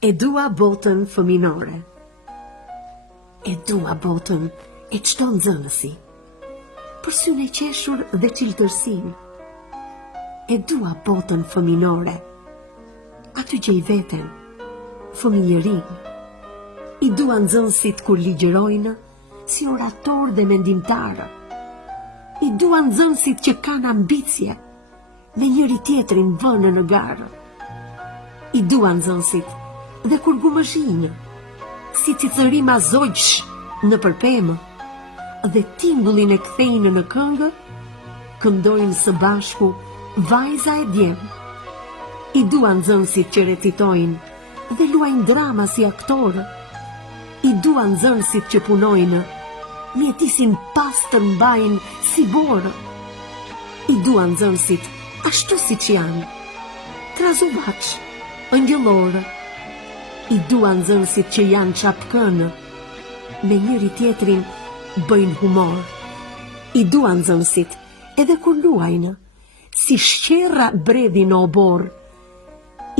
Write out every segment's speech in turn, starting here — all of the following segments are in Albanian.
E dua botën fëminore. E dua botën e çdo nxënësi, për synë e qeshur dhe çiltërsinë. E dua botën fëminore, aty gjej veten, fëmijërinë. I dua nxënësit kur ligjërojnë, si orator dhe mendimtarë. I dua nxënësit që kanë ambicie, me njëri tjetrin vënë në garë. I dua nxënësit dhe kur gumëzhinë, si cicërima zogjsh në përpemë, dhe tingullin e kthejnë në këngë, këndojnë së bashku vajza e djem. I dua nxënësit që recitojnë dhe luajnë drama si aktorë. I dua nxënësit që punojnë, mjetisin pas të mbajnë si borë. I dua nxënësit ashtu si që janë, trazuvaç, ëngjëllorë. I dua nxënësit që janë çapkënë, me njëri tjetrin bëjnë humor. I dua nxënësit edhe kur luajnë, si shqerra bredhin në obor.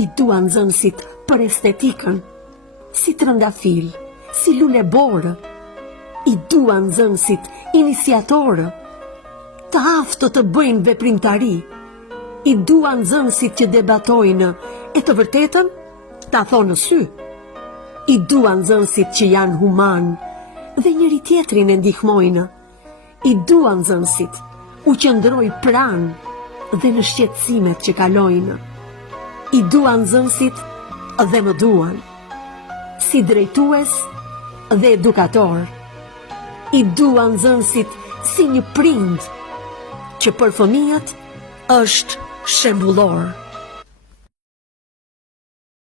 I dua nxënësit për estetikën, si trëndafil, si lule borë. I dua nxënësit iniciatorë, të aftë të bëjnë veprimtari. I dua nxënësit që debatojnë e të vërtetën ta thonë në sy. I dua nxënësit që janë human dhe njëri tjetrin e ndihmojnë. I dua nxënësit u qëndroj pranë dhe në shqetësimet që kalojnë. I dua nxënësit dhe më duan, si drejtues dhe edukator. I dua nxënësit si një prind që për fëmijët është shembullor.